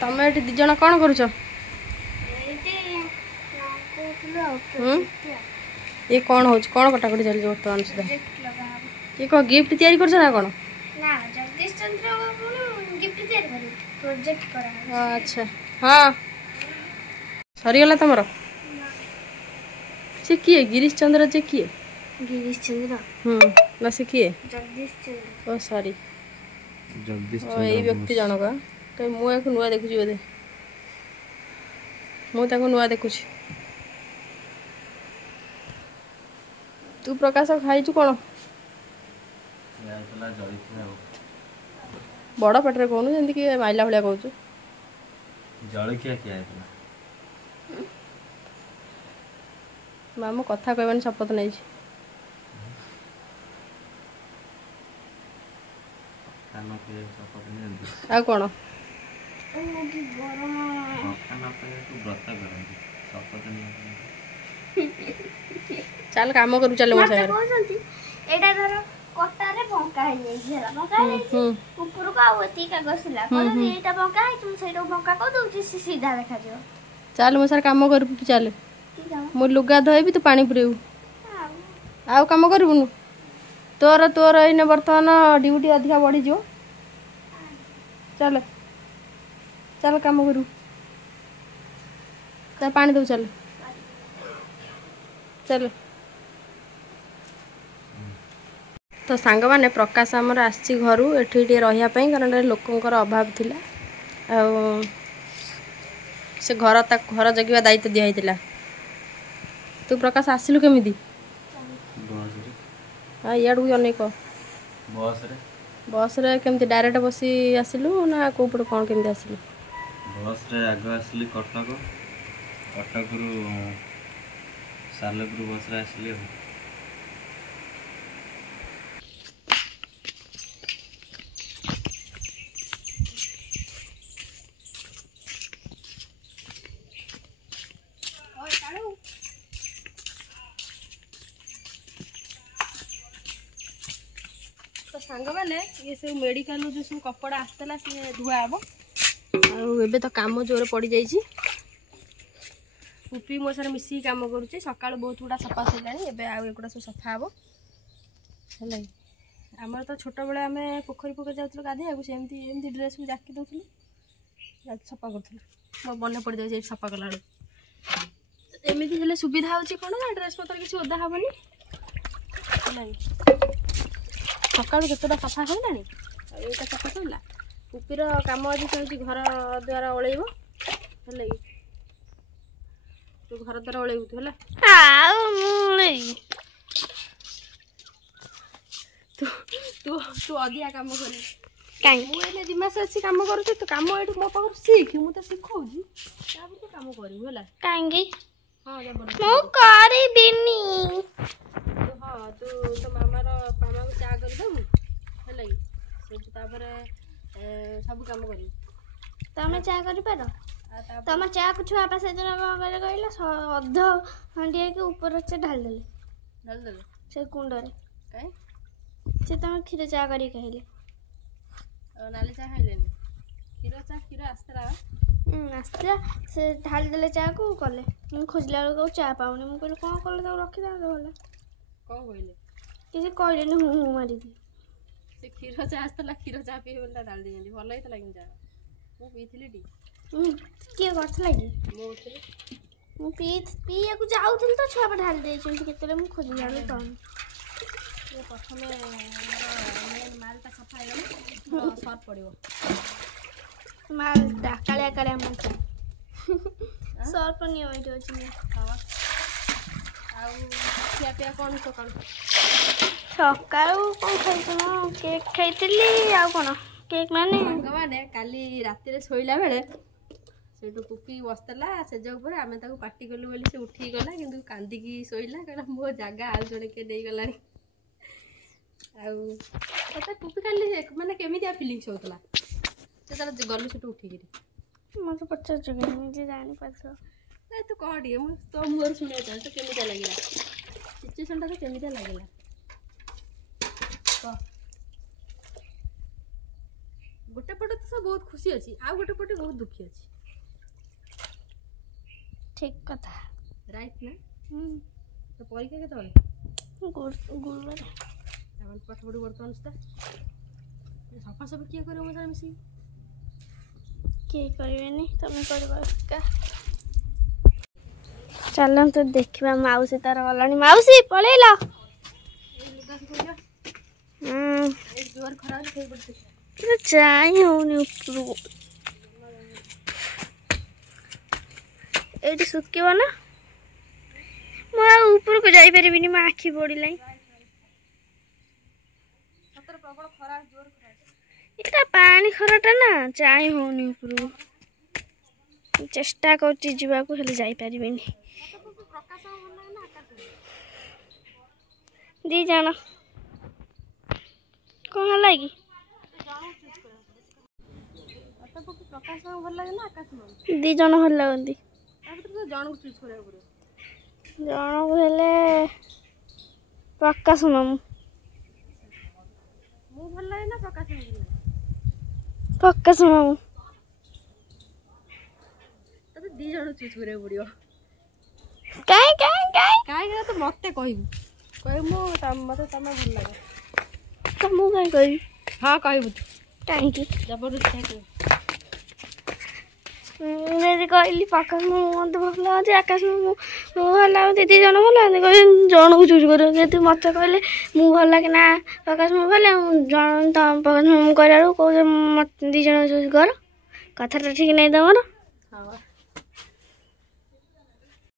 ତମେ ଏଠି ଦି ଜଣ କ'ଣ କରୁଛ? ये कौन हो कौन कटाकटी चली बर्तमान सुधा ये कौन गिफ्ट तैयारी कर ना कौन ना जगदीश चंद्र गिफ्ट तैयारी करी प्रोजेक्ट करा अच्छा हाँ सरी गला तमरो से किए गिरीश चंद्र जे किए गिरीश चंद्र ना से किए जगदीश चंद्र ओ सॉरी जगदीश चंद्र ए व्यक्ति जनक तो मु एक नुआ देखुची बोधे मु ताको नुआ देखुची तू प्रकाश खाइचु कौन बड़ पेटे कहूँ जमी कि माइला भाया कहूँ जलखिया किया मामू कथा कहबानी शपथ नहीं आ कौन चल काम करू चल मो सागर एटा धर कटारे बंका हे जाई हेला बंका हे ऊपर को आ एती कागज ला कोन एटा बंका हे तुम सेटा बंका को दउची सीधा देखा जियो चल मो सार काम करू तू चल मो लुगा धोइबी तू पानी पुरेउ आउ काम करबुनु तोर तोर इने वर्तमान ड्यूटी अधिका बढ़ी जो चल चल काम करू चल पानी दो चल चल तो सांग माने प्रकाश आमर आसी घर एठी रहिया पई कारण लोकंकर अभाव थिला आ से घर घर जगिवा दायित्व दिया हितला तू प्रकाश आसिलु केमिदी हाँ याडू अनेक बस रे केमती डायरेक्ट बसी आसिलु ना को पड़ कोन केमती आसिलु बस रे आग आसली कटक कटक रु सालेपुर बस रे आसली तो सांग मैंने ये सब मेडिकल जो सब कपड़ा आसला सी धुआ हम आबे तो कम जोर पड़ जाइए पुपी मो सारे मिसिक कम करुचे सका बहुत गुड़ा सफा सर एगुड़ा सब सफा हम है आमर तो छोट बेले आम पोखरी पोखरी जाऊँ गाधे सेमती ड्रेस को जाकी दूसरी सफा करूँ मो मन पड़ जाए सफा कला एमती हेल्ले सुविधा हो कौन ड्रेस पतर किसी ओदा हेनी सका जितेटा सफा सरला यहाँ सफा सरला पुपीर कम आज कहीं घर द्वार ओल्ब है तू घर द्वार ओल्बू तू है तू तू तू अधिका कम कर कहीं दिमास अच्छी कम कर तू कम ये मो पाख सीख मुझे शिखाऊँगी तू कम करू है कहीं हाँ हाँ तू तो मामा को चा करदेबू है सब कम कर तुम चा कर तुम चा को छुआ से दिन कौन अध हंडिया के ऊपर से ढाल दे से कुंडरे कहीं से तुम क्षीर चा कर कहले नाली चा खाइले क्षीर आसला आसला से ढाल देले चा को कले मुझे खोजला बेलू चा पाऊनी मुझे कहली कौन कले रखी था भला कौन कहले किसी कहले हूँ मारी से क्षीर चा आसला क्षीर चा पी बोला डाल दी भल होता कि चा मुझे पीली टी किए करथिला कि मु पीया को जाउथिल तो छुआ ढाल दे केतले मु खोजला बेलू पाऊनी ये प्रथम मालटा सफा हो सर्फ पड़ो मालटा कालिया कालिया मालटा सर्फ नियम अच्छे खिया पिया कौन सका सका कौन खाई केक खाई कौन केक माने काली राति शोला बेले से पुपी बसला सेज उपर आम पार्टी कलु बोली से उठी गला कि कांदिकी शोला कहला मो जगह आउ जड़े किए नहीं गला पुपी खाली मैंने केमी फिलिंग्स होता से तार गलु से उठिकी मत पचार जानी पार ना तू कह टे तो मुहर शुणा चाहे तो केमी लगे सिचुएसन तो केमी लगे गोटे पटे तो सब बहुत खुशी अच्छी आ गोटे पटे बहुत दुखी अच्छी ठीक कथा राइट ना तो परीक्षा केतବେଳେ गुरुवार आपण पाठ पढू बर्तमान सुद्धा सफा सफा किए करे मजा मिसी किए करेनि तमे करबा का चलन तो देखिबा माउसी तार गलानी माउसी पळेला ए लुगा सुखा ए जोर खराब થઈ પડશે चाय होनी उपरू एटी सुकिबो ना म ऊपर को जाई परिबिनी म आखी पड़िलाई सतर प्रबल खरा जोर खरा एटा पानी खराटा ना चाय होनी उपरू चेष्टा करछि जीवा को हेले जाई परिबिनी प्रकाश भल लागे ना आकाश दी जाना कौन लागी प्रकाश भल लागे ना आकाश दी जन भल लगती जन को चूज करा पड़े जन को हेले प्रकाश मामू मु भल लागे ना प्रकाश भल लागे प्रकाश मामू तते दी जन चूज करा पड़ियो काई काई काई काई तो मते कहबू कहबू मते तमे भल लागे तो मु काई करी हां कहबू काई की जबरदस्ती कहबू दीदी कहली प्रकाश मामू मत भल लगती आकाश मामू भल लगती दी जन भल लगती कह जन को चूज कर मत कहले मु भल लगे ना प्रकाश मामू भल जन तुम प्रकाश मामू कह दी जन चूज कर कथा ठीक नहीं तुम हां